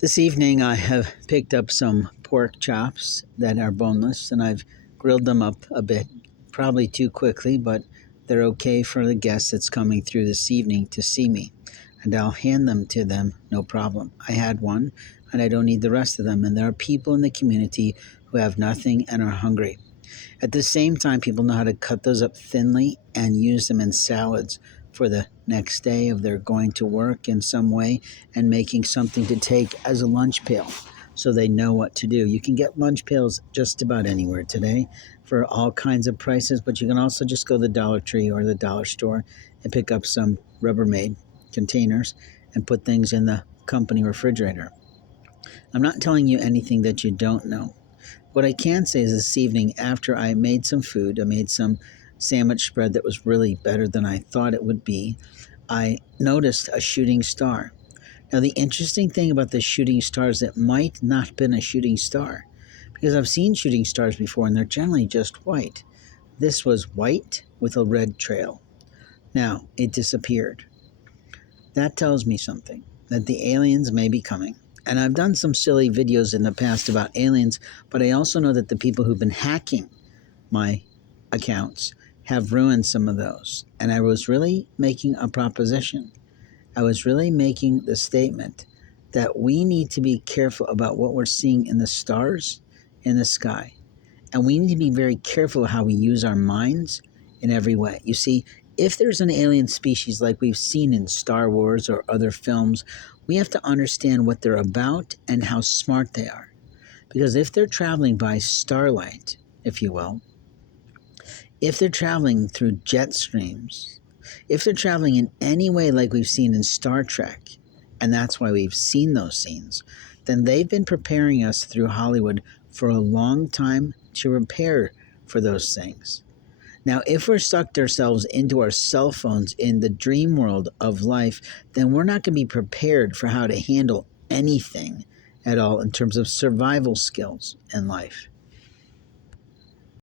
This evening, I have picked up some pork chops that are boneless and I've grilled them up a bit, probably too quickly, but they're okay for the guests that's coming through this evening to see me. And I'll hand them to them, no problem. I had one and I don't need the rest of them. And there are people in the community who have nothing and are hungry. At the same time, people know how to cut those up thinly and use them in salads for the next day if they're going to work in some way and making something to take as a lunch pail so they know what to do. You can get lunch pails just about anywhere today for all kinds of prices, but you can also just go to the Dollar Tree or the dollar store and pick up some Rubbermaid containers and put things in the company refrigerator. I'm not telling you anything that you don't know. What I can say is this evening, after I made some food, I made some sandwich spread that was really better than I thought it would be, I noticed a shooting star. Now, the interesting thing about the shooting star is it might not have been a shooting star, because I've seen shooting stars before and they're generally just white. This was white with a red trail. Now, it disappeared. That tells me something, that the aliens may be coming. And I've done some silly videos in the past about aliens, but I also know that the people who've been hacking my accounts have ruined some of those. And I was really making a proposition. I was really making the statement that we need to be careful about what we're seeing in the stars in the sky. And we need to be very careful how we use our minds in every way. You see, if there's an alien species like we've seen in Star Wars or other films, we have to understand what they're about and how smart they are. Because if they're traveling by Starlight, if you will, if they're traveling through jet streams, if they're traveling in any way like we've seen in Star Trek, and that's why we've seen those scenes, then they've been preparing us through Hollywood for a long time to prepare for those things. Now, if we're sucked ourselves into our cell phones in the dream world of life, then we're not going to be prepared for how to handle anything at all in terms of survival skills in life.